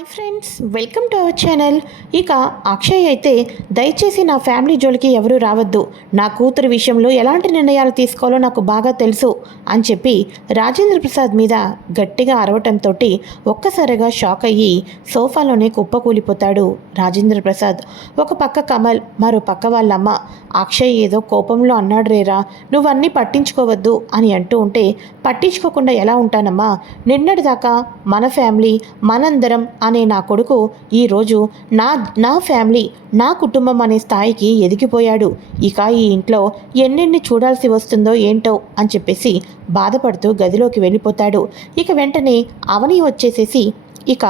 Hi friends welcome to our channel. ఇక అక్షయ్ అయితే దయచేసి నా ఫ్యామిలీ జోలికి ఎవరూ రావద్దు. నా కూతురు విషయంలో ఎలాంటి నిర్ణయాలు తీసుకోవాలో నాకు బాగా తెలుసు అని చెప్పి రాజేంద్ర ప్రసాద్ మీద గట్టిగా అరవటంతో ఒక్కసారిగా షాక్ అయ్యి సోఫాలోనే కుప్పకూలిపోతాడు రాజేంద్ర ప్రసాద్. ఒక పక్క కమల్ మరో పక్క వాళ్ళమ్మ. అక్షయ్ ఏదో కోపంలో అన్నాడు రేరా నువ్వన్నీ పట్టించుకోవద్దు అని అంటూ ఉంటే పట్టించుకోకుండా ఎలా ఉంటానమ్మా? నిన్నటిదాకా మన ఫ్యామిలీ మనందరం అనే నా కొడుకు ఈరోజు నా నా ఫ్యామిలీ నా కుటుంబం అనే స్థాయికి ఎదిగిపోయాడు. ఇక ఈ ఇంట్లో ఎన్నెన్ని చూడాల్సి వస్తుందో ఏంటో అని చెప్పేసి బాధపడుతూ గదిలోకి వెళ్ళిపోతాడు. ఇక వెంటనే అవని వచ్చేసేసి ఇక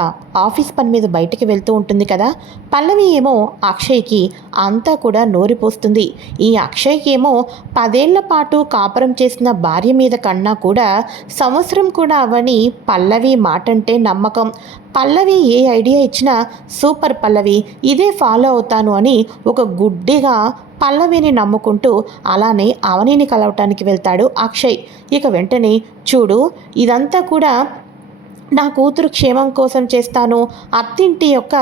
ఆఫీస్ పని మీద బయటికి వెళ్తూ ఉంటుంది కదా. పల్లవి ఏమో అక్షయ్కి అంతా కూడా నోరిపోస్తుంది. ఈ అక్షయ్కి ఏమో పదేళ్ళ పాటు కాపురం చేసిన భార్య మీద కన్నా కూడా సంవత్సరం కూడా అవని పల్లవి మాటంటే నమ్మకం. పల్లవి ఏ ఐడియా ఇచ్చినా సూపర్ పల్లవి ఇదే ఫాలో అవుతాను అని ఒక గుడ్డిగా పల్లవిని నమ్ముకుంటూ అలానే అవనిని కలవటానికి వెళ్తాడు అక్షయ్. ఇక వెంటనే చూడు ఇదంతా కూడా నా కూతురు క్షేమం కోసం చేస్తాను. అత్తింటి యొక్క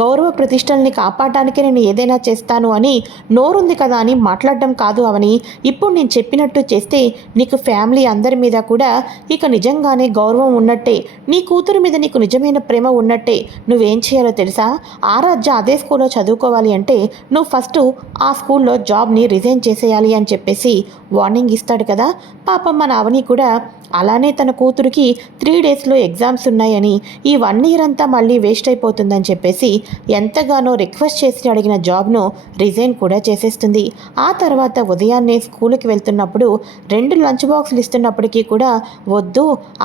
గౌరవ ప్రతిష్టల్ని కాపాడటానికి నేను ఏదైనా చేస్తాను అని నోరుంది కదా అని మాట్లాడడం కాదు అవని. ఇప్పుడు నేను చెప్పినట్టు చేస్తే నీకు ఫ్యామిలీ అందరి మీద కూడా ఇక నిజంగానే గౌరవం ఉన్నట్టే. నీ కూతురు మీద నీకు నిజమైన ప్రేమ ఉన్నట్టే. నువ్వేం చేయాలో తెలుసా? ఆరాధ్య అదే స్కూల్లో చదువుకోవాలి అంటే నువ్వు ఫస్ట్ ఆ స్కూల్లో జాబ్ని రిజైన్ చేసేయాలి అని చెప్పేసి వార్నింగ్ ఇస్తాడు కదా. పాపం మన అవని కూడా అలానే తన కూతురికి త్రీ డేస్లో ఎగ్జామ్ ఎగ్జామ్స్ ఉన్నాయని ఈ వన్ ఇయర్ అంతా మళ్ళీ వేస్ట్ అయిపోతుందని చెప్పేసి ఎంతగానో రిక్వెస్ట్ చేసి అడిగిన జాబ్ను రిజైన్ కూడా చేసేస్తుంది. ఆ తర్వాత ఉదయాన్నే స్కూల్కి వెళ్తున్నప్పుడు రెండు లంచ్ బాక్సులు ఇస్తున్నప్పటికీ కూడా వద్దు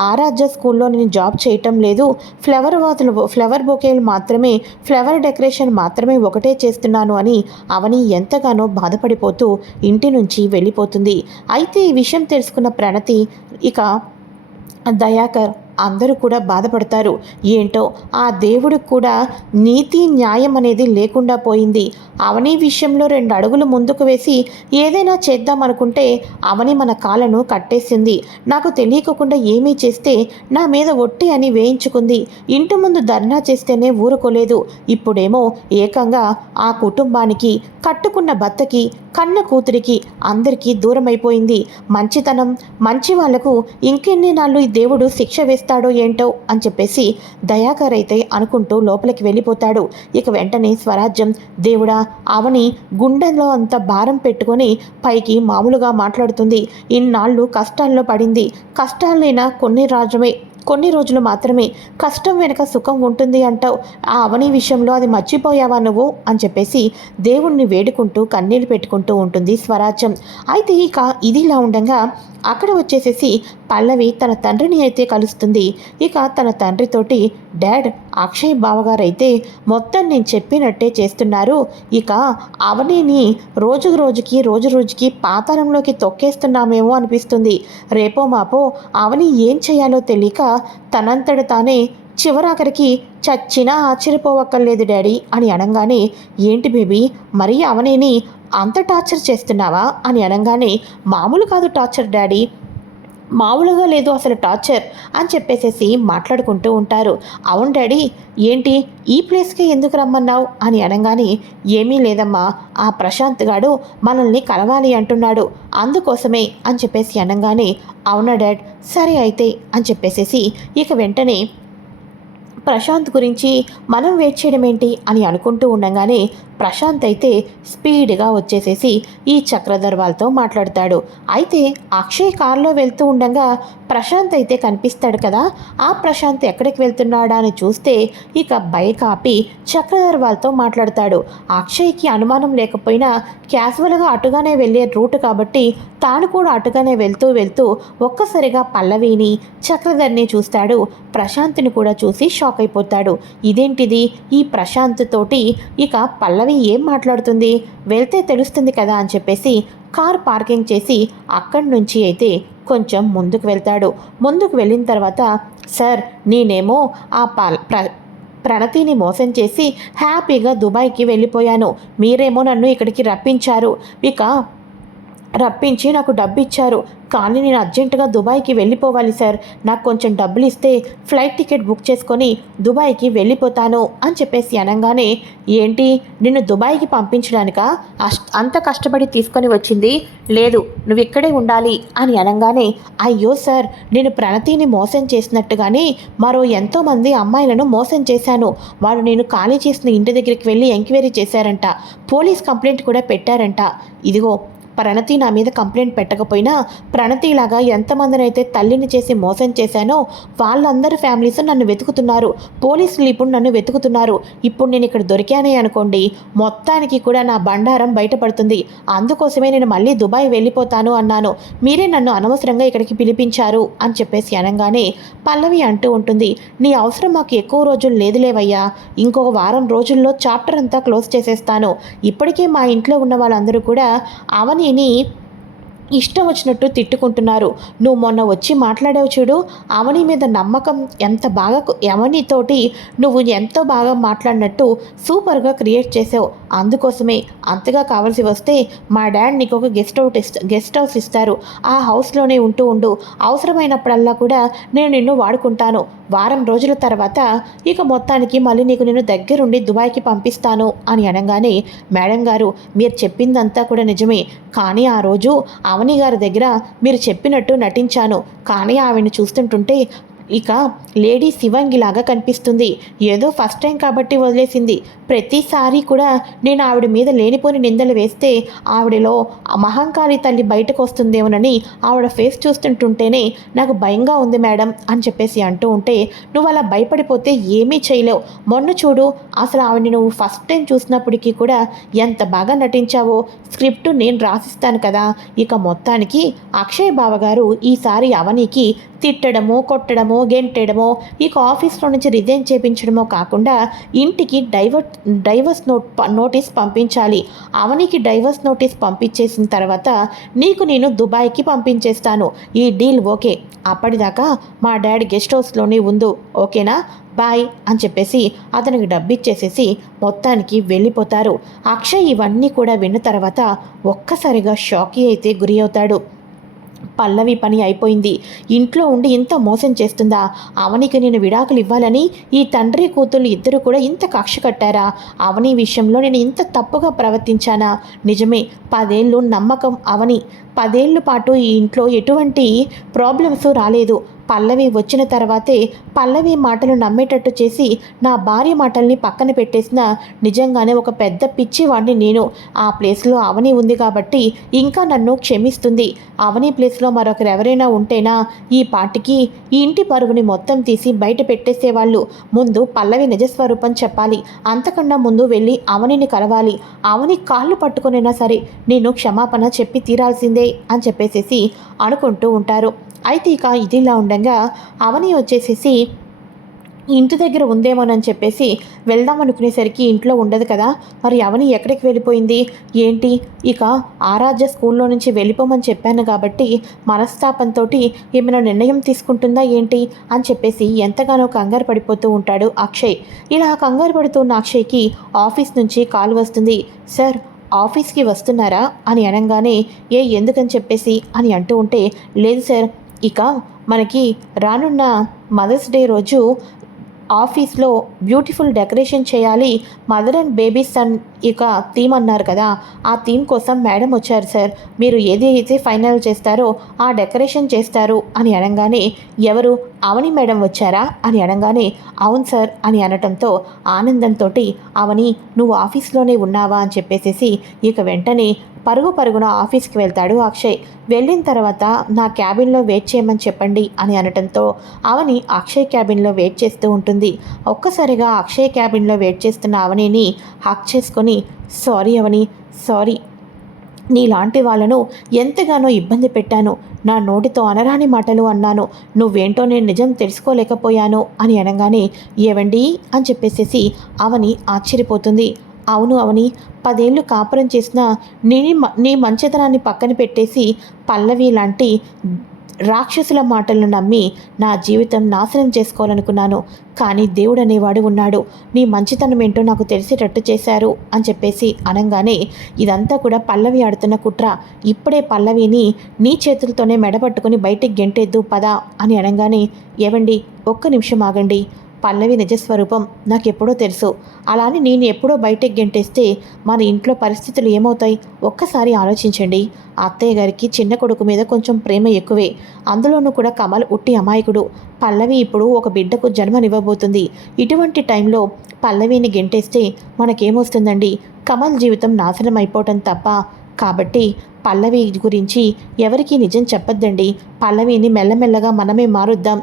ఆరాధ్య స్కూల్లో నేను జాబ్ చేయటం లేదు ఫ్లవర్ వాతులు ఫ్లవర్ బొకేలు మాత్రమే ఫ్లవర్ డెకరేషన్ మాత్రమే ఒకటే చేస్తున్నాను అని అవని ఎంతగానో బాధపడిపోతూ ఇంటి నుంచి వెళ్ళిపోతుంది. అయితే ఈ విషయం తెలుసుకున్న ప్రణతి ఇక దయాకర్ అందరూ కూడా బాధపడతారు. ఏంటో ఆ దేవుడికి కూడా నీతి న్యాయం అనేది లేకుండా పోయింది. అవని విషయంలో రెండు అడుగులు ముందుకు వేసి ఏదైనా చేద్దాం అనుకుంటే అవని మన కాళ్ళను కట్టేసింది. నాకు తెలియకుండా ఏమీ చేస్తే నా మీద ఒట్టి అని వేయించుకుంది. ఇంటి ముందు ధర్నా చేస్తేనే ఊరుకోలేదు. ఇప్పుడేమో ఏకంగా ఆ కుటుంబానికి కట్టుకున్న భర్తకి కన్న కూతురికి అందరికీ దూరం అయిపోయింది మంచితనం మంచి వాళ్ళకు ఇంకెన్ని నాళ్ళు ఈ దేవుడు శిక్ష వేస్తాడు ఏంటో అని చెప్పేసి దయాకర్ అయితే అనుకుంటూ లోపలికి వెళ్ళిపోతాడు. ఇక వెంటనే స్వరాజ్యం దేవుడా అవని గుండెలో అంత భారం పెట్టుకొని పైకి మామూలుగా మాట్లాడుతుంది. ఇన్నాళ్ళు కష్టాల్లో పడింది. కష్టాలైనా కొన్ని రాజ్యమే కొన్ని రోజులు మాత్రమే కష్టం వెనుక సుఖం ఉంటుంది అంటావు. ఆ అవని విషయంలో అది మర్చిపోయావా నువ్వు? అని చెప్పేసి దేవుణ్ణి వేడుకుంటూ కన్నీళ్ళు పెట్టుకుంటూ ఉంటుంది స్వరాజ్యం. అయితే ఇక ఇది ఇలా ఉండగా అక్కడ వచ్చేసేసి పల్లవి తన తండ్రిని అయితే కలుస్తుంది. ఇక తన తండ్రితోటి డాడ్ అక్షయ్ బావగారైతే మొత్తం నేను చెప్పినట్టే చేస్తున్నారు. ఇక అవనిని రోజు రోజుకి రోజు రోజుకి పాతాళంలోకి తొక్కేస్తున్నామేమో అనిపిస్తుంది. రేపో మాపో అవని ఏం చేయాలో తెలియక తనంతట తానే చివరాఖరికి చచ్చినా ఆశ్చర్యపోవక్కర్లేదు డాడీ అని అనగానే ఏంటి బేబీ మరీ అవనేని అంత టార్చర్ చేస్తున్నావా? అని అనగానే మామూలు కాదు టార్చర్ డాడీ మామూలుగా లేదు అసలు టార్చర్ అని చెప్పేసేసి మాట్లాడుకుంటూ ఉంటారు. అవును డాడీ ఏంటి? ఈ ప్లేస్కి ఎందుకు రమ్మన్నావు? అని అనగానే ఏమీ లేదమ్మా. ఆ ప్రశాంత్ గాడు మనల్ని కలవాలి అంటున్నాడు. అందుకోసమే అని చెప్పేసి అనగానే అవునా డాడ్? సరే అయితే అని చెప్పేసేసి ఇక వెంటనే ప్రశాంత్ గురించి మనం వెయిట్ చేయడం ఏంటి అని అనుకుంటూ ఉండగానే ప్రశాంత్ అయితే స్పీడ్గా వచ్చేసేసి ఈ చక్రధర్ వాళ్ళతో మాట్లాడతాడు. అయితే అక్షయ్ కారులో వెళ్తూ ఉండగా ప్రశాంత్ అయితే కనిపిస్తాడు కదా ఆ ప్రశాంత్ ఎక్కడికి వెళ్తున్నాడా అని చూస్తే ఇక బైక్ ఆపి చక్రధర్ వాళ్ళతో మాట్లాడతాడు. అక్షయ్కి అనుమానం లేకపోయినా క్యాజువల్గా అటుగానే వెళ్ళే రూట్ కాబట్టి తాను కూడా అటుగానే వెళ్తూ వెళ్తూ ఒక్కసారిగా పల్లవిని చక్రధర్ని చూస్తాడు. ప్రశాంత్ని కూడా చూసి షాక్ అయిపోతాడు ఇదేంటిది? ఈ ప్రశాంత్ తోటి ఇక పల్లవి ఏం మాట్లాడుతుంది? వెళ్తే తెలుస్తుంది కదా అని చెప్పేసి కార్ పార్కింగ్ చేసి అక్కడి నుంచి అయితే కొంచెం ముందుకు వెళ్తాడు. ముందుకు వెళ్ళిన తర్వాత సార్ నేనేమో ఆ పల్ ప్ర ప్రణతిని మోసం చేసి హ్యాపీగా దుబాయ్కి వెళ్ళిపోయాను. మీరేమో నన్ను ఇక్కడికి రప్పించారు. ఇక రప్పించి నాకు డబ్బు ఇచ్చారు కానీ నేను అర్జెంటుగా దుబాయ్కి వెళ్ళిపోవాలి సార్. నాకు కొంచెం డబ్బులు ఇస్తే ఫ్లైట్ టికెట్ బుక్ చేసుకొని దుబాయ్కి వెళ్ళిపోతాను అని చెప్పేసి అనగానే ఏంటి? నిన్ను దుబాయ్కి పంపించడానికా? అష్ అంత కష్టపడి తీసుకొని వచ్చింది? లేదు నువ్వు ఇక్కడే ఉండాలి అని అనగానే అయ్యో సార్ నేను ప్రణతిని మోసం చేసినట్టుగానే మరో ఎంతోమంది అమ్మాయిలను మోసం చేశాను. వారు నేను ఖాళీ చేసిన ఇంటి దగ్గరికి వెళ్ళి ఎంక్వైరీ చేశారంట. పోలీస్ కంప్లైంట్ కూడా పెట్టారంట. ఇదిగో ప్రణతి నా మీద కంప్లైంట్ పెట్టకపోయినా ప్రణతిలాగా ఎంతమందినైతే తల్లిని చేసి మోసం చేశానో వాళ్ళందరి ఫ్యామిలీస్ నన్ను వెతుకుతున్నారు. పోలీసులు ఇప్పుడు నన్ను వెతుకుతున్నారు. ఇప్పుడు నేను ఇక్కడ దొరికానే అనుకోండి మొత్తానికి కూడా నా బండారం బయటపడుతుంది. అందుకోసమే నేను మళ్ళీ దుబాయ్ వెళ్ళిపోతాను అన్నాను. మీరే నన్ను అనవసరంగా ఇక్కడికి పిలిపించారు అని చెప్పేసి అనగానే పల్లవి అంటూ ఉంటుంది నీ అవసరం మాకు ఎక్కువ రోజులు లేదులేవయ్యా. ఇంకొక వారం రోజుల్లో చాప్టర్ అంతా క్లోజ్ చేసేస్తాను. ఇప్పటికే మా ఇంట్లో ఉన్న వాళ్ళందరూ కూడా అవనిని ఇష్టం వచ్చినట్టు తిట్టుకుంటున్నారు. నువ్వు మొన్న వచ్చి మాట్లాడావు చూడు అవని మీద నమ్మకం ఎంత బాగా అవనితోటి నువ్వు ఎంతో బాగా మాట్లాడినట్టు సూపర్గా క్రియేట్ చేసావు. అందుకోసమే అంతగా కావాల్సి వస్తే మా డాడ్ నీకు ఒక గెస్ట్ అవుట్ గెస్ట్ హౌస్ ఇస్తారు. ఆ హౌస్లోనే ఉంటూ ఉండు. అవసరమైనప్పుడల్లా కూడా నేను నిన్ను వాడుకుంటాను. వారం రోజుల తర్వాత ఇక మొత్తానికి మళ్ళీ నీకు నేను దగ్గరుండి దుబాయ్కి పంపిస్తాను అని అనగానే మేడం గారు మీరు చెప్పిందంతా కూడా నిజమే. కానీ ఆ రోజు అవని గారి దగ్గర మీరు చెప్పినట్టు నటించాను. కానీ ఆవిడని చూస్తుంటుంటే ఇక లేడీ శివంగిలాగా కనిపిస్తుంది. ఏదో ఫస్ట్ టైం కాబట్టి వదిలేసింది. ప్రతిసారి కూడా నేను ఆవిడ మీద లేనిపోని నిందలు వేస్తే ఆవిడలో ఆ మహంకాళి తల్లి బయటకు వస్తుందేమోనని ఆవిడ ఫేస్ చూస్తుంటుంటేనే నాకు భయంగా ఉంది మేడం అని చెప్పేసి అంటూ ఉంటే నువ్వు అలా భయపడిపోతే ఏమీ చేయలేవు. మొన్న చూడు అసలు ఆవిడని నువ్వు ఫస్ట్ టైం చూసినప్పటికీ కూడా ఎంత బాగా నటించావో. స్క్రిప్ట్ నేను రాసిస్తాను కదా. ఇక మొత్తానికి అక్షయ్ బావ గారు ఈసారి అవనికి తిట్టడమో కొట్టడమో గెంటడమో ఇక ఆఫీస్లో నుంచి రిజైన్ చేపించడమో కాకుండా ఇంటికి డైవర్ట్ డైవర్స్ నోట్ నోటీస్ పంపించాలి. అవనికి డైవర్స్ నోటీస్ పంపించేసిన తర్వాత నీకు నేను దుబాయ్కి పంపించేస్తాను. ఈ డీల్ ఓకే. అప్పటిదాకా మా డాడీ గెస్ట్ హౌస్లోనే ఉండు. ఓకేనా? బాయ్ అని చెప్పేసి అతనికి డబ్బిచ్చేసేసి మొత్తానికి వెళ్ళిపోతారు. అక్షయ్ ఇవన్నీ కూడా విన్న తర్వాత ఒక్కసారిగా షాకీ అయితే గురి అవుతాడు. పల్లవి పని అయిపోయింది. ఇంట్లో ఉండి ఇంత మోసం చేస్తుందా? అవనికి నేను విడాకులు ఇవ్వాలని ఈ తండ్రి కూతుళ్ళు ఇద్దరు కూడా ఇంత కక్ష కట్టారా? అవని విషయంలో నేను ఇంత తప్పుగా ప్రవర్తించానా? నిజమే పదేళ్ళు నమ్మకం అవని. పదేళ్ళ పాటు ఈ ఇంట్లో ఎటువంటి ప్రాబ్లమ్స్ రాలేదు. పల్లవి వచ్చిన తర్వాతే పల్లవి మాటలు నమ్మేటట్టు చేసి నా భార్య మాటల్ని పక్కన పెట్టేసిన నిజంగానే ఒక పెద్ద పిచ్చివాడిని నేను. ఆ ప్లేస్లో అవని ఉంది కాబట్టి ఇంకా నన్ను క్షమిస్తుంది. అవని ప్లేస్లో మరొకరు ఎవరైనా ఉంటేనా ఈ పాటికి ఈ ఇంటి పరుగుని మొత్తం తీసి బయట పెట్టేసేవాళ్ళు. ముందు పల్లవి నిజస్వరూపం చెప్పాలి. అంతకన్నా ముందు వెళ్ళి అవనిని కలవాలి. అవని కాళ్ళు పట్టుకునైనా సరే నేను క్షమాపణ చెప్పి తీరాల్సిందే అని చెప్పేసేసి అనుకుంటూ ఉంటారు. అయితే ఇక ఇదిలా ఉండగా అవని వచ్చేసేసి ఇంటి దగ్గర ఉందేమోనని చెప్పేసి వెళ్దాం అనుకునేసరికి ఇంట్లో ఉండదు కదా మరి అవని ఎక్కడికి వెళ్ళిపోయింది? ఏంటి? ఇక ఆరాధ్య స్కూల్లో నుంచి వెళ్ళిపోమని చెప్పాను కాబట్టి మనస్తాపంతో ఏమైనా నిర్ణయం తీసుకుంటుందా ఏంటి? అని చెప్పేసి ఎంతగానో కంగారు పడిపోతూ ఉంటాడు అక్షయ్. ఇలా కంగారు పడుతున్న అక్షయ్కి ఆఫీస్ నుంచి కాల్ వస్తుంది. సార్ ఆఫీస్కి వస్తున్నారా? అని అనగానే ఏ ఎందుకని చెప్పేసి? అని అంటూ ఉంటే లేదు సార్ ఇక మనకి రానున్న మదర్స్ డే రోజు ఆఫీస్లో బ్యూటిఫుల్ డెకరేషన్ చేయాలి. మదర్ అండ్ బేబీ సన్ ఇక థీమ్ అన్నారు కదా. ఆ థీమ్ కోసం మేడం వచ్చారు సార్. మీరు ఏది అయితే ఫైనల్ చేస్తారో ఆ డెకరేషన్ చేస్తారు అని అనగానే ఎవరు? అవని మేడం వచ్చారా? అని అనగానే అవును సార్ అని అనటంతో ఆనందంతో అవని నువ్వు ఆఫీస్లోనే ఉన్నావా? అని చెప్పేసేసి ఇక వెంటనే పరుగు పరుగున ఆఫీస్కి వెళ్తాడు అక్షయ్. వెళ్ళిన తర్వాత నా క్యాబిన్లో వెయిట్ చేయమని చెప్పండి అని అనటంతో అవని అక్షయ్ క్యాబిన్లో వెయిట్ చేస్తూ ఉంటుంది. ఒక్కసారిగా అక్షయ్ క్యాబిన్లో వెయిట్ చేస్తున్న అవనిని హక్ చేసుకొని సారీ అవని సారీ నీలాంటి వాళ్ళను ఎంతగానో ఇబ్బంది పెట్టాను. నా నోటితో అనరాని మాటలు అన్నాను. నువ్వేంటో నేను నిజం తెలుసుకోలేకపోయాను అని అనగానే ఏవండి అని చెప్పేసేసి అవని ఆశ్చర్యపోతుంది. అవును అవని పదేళ్ళు కాపురం చేసిన నీ నీ మంచితనాన్ని పక్కన పెట్టేసి పల్లవి లాంటి రాక్షసుల మాటలను నమ్మి నా జీవితం నాశనం చేసుకోవాలనుకున్నాను. కానీ దేవుడు అనేవాడు ఉన్నాడు. నీ మంచితనం ఏంటో నాకు తెలిసేటట్టు చేశారు అని చెప్పేసి అనగానే ఇదంతా కూడా పల్లవి ఆడుతున్న కుట్ర. ఇప్పుడే పల్లవిని నీ చేతులతోనే మెడపట్టుకుని బయటికి గెంటేద్దు పదా అని అనగానే ఏవండి ఒక్క నిమిషం ఆగండి. పల్లవి నిజస్వరూపం నాకెప్పుడో తెలుసు. అలానే నేను ఎప్పుడో బయటకు గెంటేస్తే మన ఇంట్లో పరిస్థితులు ఏమవుతాయి? ఒక్కసారి ఆలోచించండి. అత్తయ్య గారికి చిన్న కొడుకు మీద కొంచెం ప్రేమ ఎక్కువే. అందులోనూ కూడా కమల్ ఉట్టి అమాయకుడు. పల్లవి ఇప్పుడు ఒక బిడ్డకు జన్మనివ్వబోతుంది. ఇటువంటి టైంలో పల్లవిని గెంటేస్తే మనకేమొస్తుందండి? కమల్ జీవితం నాశనం అయిపోవటం తప్ప. కాబట్టి పల్లవి గురించి ఎవరికీ నిజం చెప్పొద్దండి. పల్లవిని మెల్లమెల్లగా మనమే మారుద్దాం.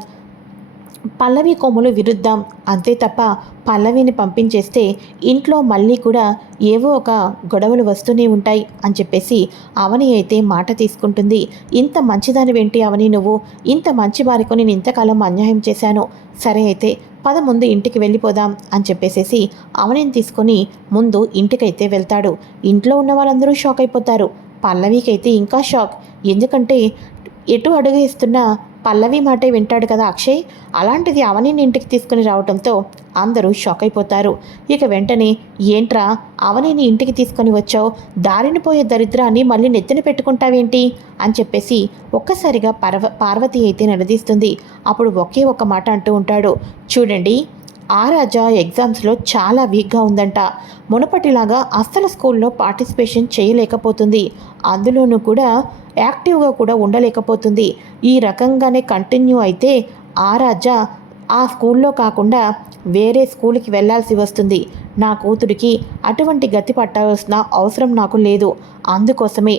పల్లవి కొమ్ములు విరుద్దాం అంతే తప్ప పల్లవిని పంపించేస్తే ఇంట్లో మళ్ళీ కూడా ఏవో ఒక గొడవలు వస్తూనే ఉంటాయి అని చెప్పేసి అవని అయితే మాట తీసుకుంటుంది. ఇంత మంచిదాని వెంటి అవని నువ్వు? ఇంత మంచి వారికి నేను ఇంతకాలం అన్యాయం చేశాను. సరే అయితే పద ముందు ఇంటికి వెళ్ళిపోదాం అని చెప్పేసేసి అవనిని తీసుకొని ముందు ఇంటికైతే వెళ్తాడు. ఇంట్లో ఉన్న వాళ్ళందరూ షాక్ అయిపోతారు. పల్లవికైతే ఇంకా షాక్. ఎందుకంటే ఎటు అడుగు ఇస్తున్నా పల్లవి మాటే వింటాడు కదా అక్షయ్? అలాంటిది అవనిని ఇంటికి తీసుకుని రావడంతో అందరూ షాక్ అయిపోతారు. ఇక వెంటనే ఏంట్రా అవనిని ఇంటికి తీసుకొని వచ్చావు? దారిని పోయే దరిద్రాన్ని మళ్ళీ నెత్తిన పెట్టుకుంటావేంటి? అని చెప్పేసి ఒక్కసారిగా పర్వ పార్వతి అయితే నిలదీస్తుంది. అప్పుడు ఒకే ఒక మాట అంటూ ఉంటాడు. చూడండి ఆ రాజా ఎగ్జామ్స్లో చాలా వీక్గా ఉందంట. మునపటిలాగా అస్సలు స్కూల్లో పార్టిసిపేషన్ చేయలేకపోతుంది. అందులోనూ కూడా యాక్టివ్గా కూడా ఉండలేకపోతుంది. ఈ రకంగానే కంటిన్యూ అయితే ఆ ఆ స్కూల్లో కాకుండా వేరే స్కూల్కి వెళ్ళాల్సి వస్తుంది. నా కూతురికి అటువంటి గతి పట్టాల్సిన అవసరం నాకు లేదు. అందుకోసమే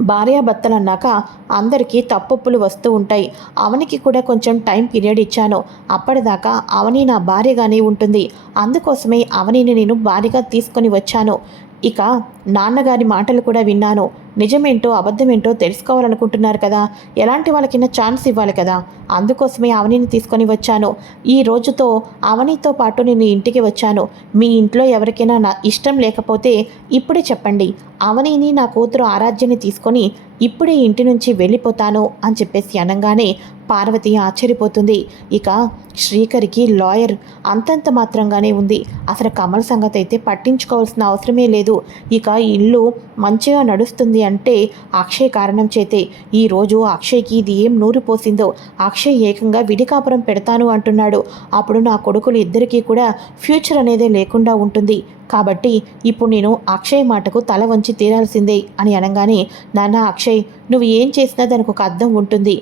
భార్యాభర్తలు అన్నాక అందరికీ తప్పులు వస్తూ ఉంటాయి. అవనికి కూడా కొంచెం టైం పీరియడ్ ఇచ్చాను. అప్పటిదాకా అవని నా భార్యగానే ఉంటుంది. అందుకోసమే అవనిని నేను భార్యగా తీసుకొని వచ్చాను. ఇక నాన్నగారి మాటలు కూడా విన్నాను. నిజమేంటో అబద్ధమేంటో తెలుసుకోవాలనుకుంటున్నారు కదా. ఎలాంటి వాళ్ళకైనా ఛాన్స్ ఇవ్వాలి కదా. అందుకోసమే అవనిని తీసుకొని వచ్చాను. ఈ రోజుతో అవనితో పాటు నేను ఇంటికి వచ్చాను. మీ ఇంట్లో ఎవరికైనా నా ఇష్టం లేకపోతే ఇప్పుడే చెప్పండి. అవనిని నా కూతురు ఆరాధ్యని తీసుకొని ఇప్పుడే ఇంటి నుంచి వెళ్ళిపోతాను అని చెప్పేసి అనగానే పార్వతి ఆశ్చర్యపోతుంది. ఇక శ్రీకరికి లాయర్ అంతంత మాత్రంగానే ఉంది. అసలు కమల్ సంగతి అయితే పట్టించుకోవాల్సిన అవసరమే లేదు. ఇక ఇల్లు మంచిగా నడుస్తుంది అంటే అక్షయ్ కారణం చేతే. ఈరోజు అక్షయ్కి ఇది ఏం నూరిపోసిందో అక్షయ్ ఏకంగా విడికాపురం పెడతాను అంటున్నాడు. అప్పుడు నా కొడుకులు ఇద్దరికీ కూడా ఫ్యూచర్ అనేదే లేకుండా ఉంటుంది. కాబట్టి ఇప్పుడు నేను అక్షయ్ మాటకు తల వంచి తీరాల్సిందే అని అనగానే నాన్న అక్షయ్ నువ్వు ఏం చేసినా దానికి ఒక అర్థం ఉంటుంది.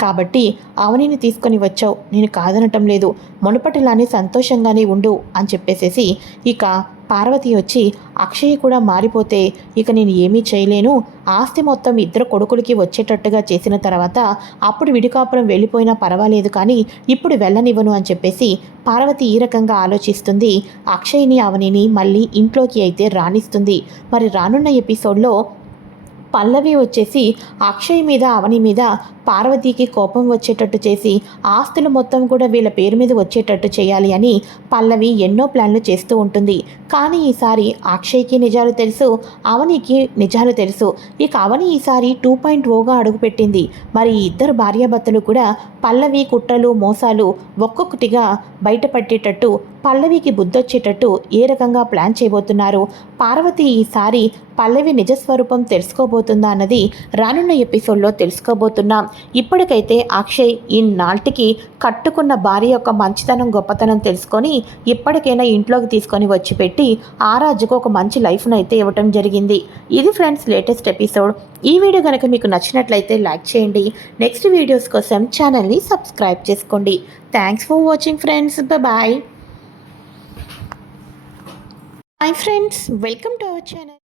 కాబట్టి అవనిని తీసుకొని వచ్చావు. నేను కాదనటం లేదు. మునుపటిలానే సంతోషంగానే ఉండు అని చెప్పేసేసి ఇక పార్వతి వచ్చి అక్షయ్ కూడా మారిపోతే ఇక నేను ఏమీ చేయలేను. ఆస్తి మొత్తం ఇద్దరు కొడుకులకి వచ్చేటట్టుగా చేసిన తర్వాత అప్పుడు విడికాపురం వెళ్ళిపోయినా పర్వాలేదు కానీ ఇప్పుడు వెళ్ళనివ్వను అని చెప్పేసి పార్వతి ఈ రకంగా ఆలోచిస్తుంది. అక్షయ్ని అవనిని మళ్ళీ ఇంట్లోకి అయితే రాణిస్తుంది. మరి రానున్న ఎపిసోడ్లో పల్లవి వచ్చేసి అక్షయ్ మీద అవని మీద పార్వతీకి కోపం వచ్చేటట్టు చేసి ఆస్తులు మొత్తం కూడా వీళ్ళ పేరు మీద వచ్చేటట్టు చేయాలి అని పల్లవి ఎన్నో ప్లాన్లు చేస్తూ ఉంటుంది. కానీ ఈసారి అక్షయ్కి నిజాలు తెలుసు అవనికి నిజాలు తెలుసు. ఇక అవని ఈసారి టూ పాయింట్ ఓగా అడుగుపెట్టింది. మరి ఇద్దరు భార్యాభర్తలు కూడా పల్లవి కుట్రలు మోసాలు ఒక్కొక్కటిగా బయటపట్టేటట్టు పల్లవికి బుద్ధొచ్చేటట్టు ఏ రకంగా ప్లాన్ చేయబోతున్నారు? పార్వతి ఈసారి పల్లవి నిజస్వరూపం తెలుసుకోబోతుందా అన్నది రానున్న ఎపిసోడ్లో తెలుసుకోబోతున్నాం. ఇప్పటికైతే అక్షయ్ నాటికి కట్టుకున్న భార్య యొక్క మంచితనం గొప్పతనం తెలుసుకొని ఇప్పటికైనా ఇంట్లోకి తీసుకొని వచ్చి పెట్టి ఆ రాజుకు ఒక మంచి లైఫ్ను అయితే ఇవ్వటం జరిగింది. ఇది ఫ్రెండ్స్ లేటెస్ట్ ఎపిసోడ్. ఈ వీడియో కనుక మీకు నచ్చినట్లయితే లైక్ చేయండి. నెక్స్ట్ వీడియోస్ కోసం ఛానల్ని సబ్స్క్రైబ్ చేసుకోండి. Thanks for watching friends. Bye. Hi friends welcome to our channel